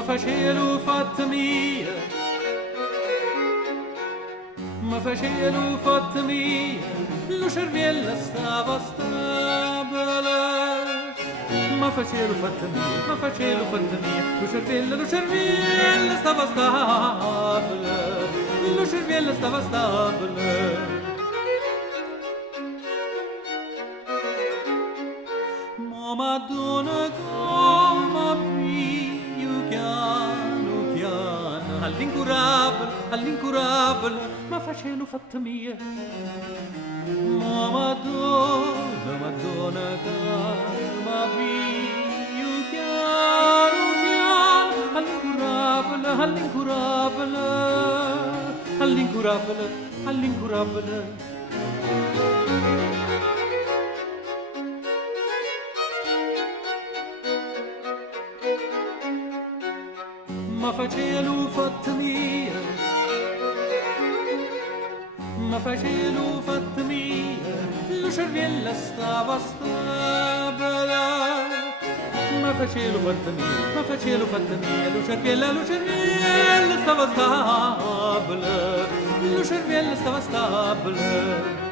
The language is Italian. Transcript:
ma facelo fatta mia, ma facelo fatta mia, lo cervello stava stabile. Ma facelo fatta mia, ma facelo fatta mia, lo cervello stava stabile, lo cervello stava stabile. Ma Madonna come più piano piano, all'incurabile, ma facelo fatta mia. Ma Madonna, Madonna come più piano piano, all'incurabile, all'incurabile, all'incurabile. Ma facelo fatta mia, ma facelo fatta mia, lo cervello stava stabile. Ma facelo fatta mia, ma facelo fatta mia, lo cervello stava stabile, lo cervello stava stabile.